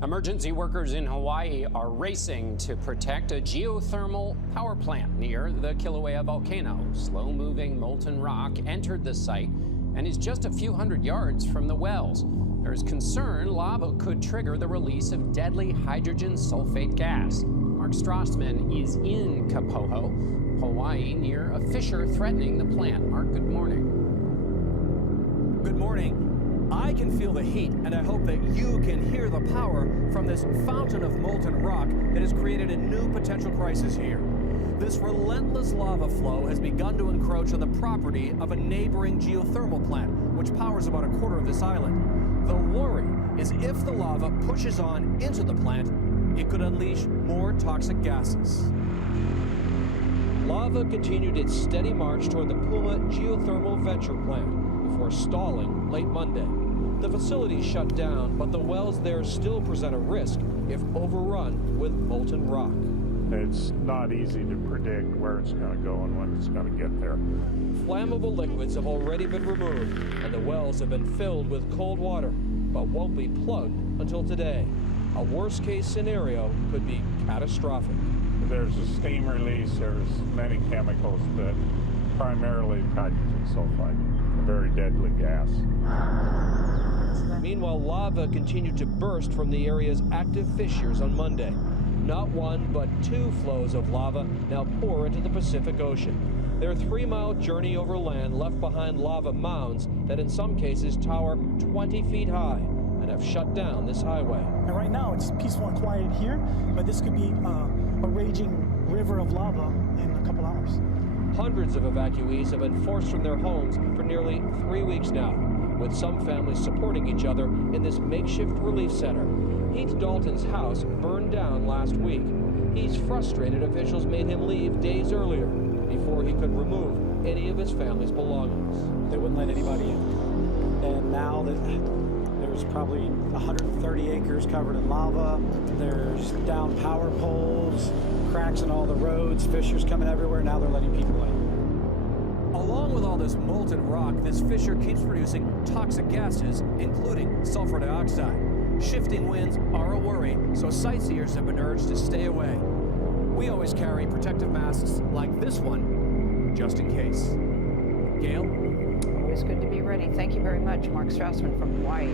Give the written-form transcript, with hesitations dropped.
Emergency workers in Hawaii are racing to protect a geothermal power plant near the Kilauea volcano. Slow-moving molten rock entered the site and is just a few hundred yards from the wells. There is concern lava could trigger the release of deadly hydrogen sulfate gas. Mark Strassman is in Kapoho, Hawaii, near a fissure threatening the plant. Mark, good morning. Good morning. I can feel the heat, and I hope that you can hear the power from this fountain of molten rock that has created a new potential crisis here. This relentless lava flow has begun to encroach on the property of a neighboring geothermal plant, which powers about a quarter of this island. The worry is if the lava pushes on into the plant, it could unleash more toxic gases. Lava continued its steady march toward the Puma geothermal venture plant before stalling late Monday. The facility shut down, but the wells there still present a risk if overrun with molten rock. It's not easy to predict where it's going to go and when it's going to get there. Flammable liquids have already been removed, and the wells have been filled with cold water, but won't be plugged until today. A worst-case scenario could be catastrophic. There's a steam release, there's many chemicals, but primarily hydrogen sulfide, a very deadly gas. Meanwhile, lava continued to burst from the area's active fissures on Monday. Not one, but two flows of lava now pour into the Pacific Ocean. Their 3-mile journey over land left behind lava mounds that in some cases tower 20 feet high and have shut down this highway. And right now it's peaceful and quiet here, but this could be a raging river of lava in a couple hours. Hundreds of evacuees have been forced from their homes for nearly 3 weeks now, with some families supporting each other in this makeshift relief center. Heath Dalton's house burned down last week. He's frustrated officials made him leave days earlier before he could remove any of his family's belongings. They wouldn't let anybody in. And now that there's probably 130 acres covered in lava, there's down power poles, cracks in all the roads, fissures coming everywhere. Now they're letting people in. Along with all this molten rock, this fissure keeps producing toxic gases, including sulfur dioxide. Shifting winds are a worry, so sightseers have been urged to stay away. We always carry protective masks like this one, just in case. Gail? Always good to be ready. Thank you very much, Mark Strassman from Hawaii.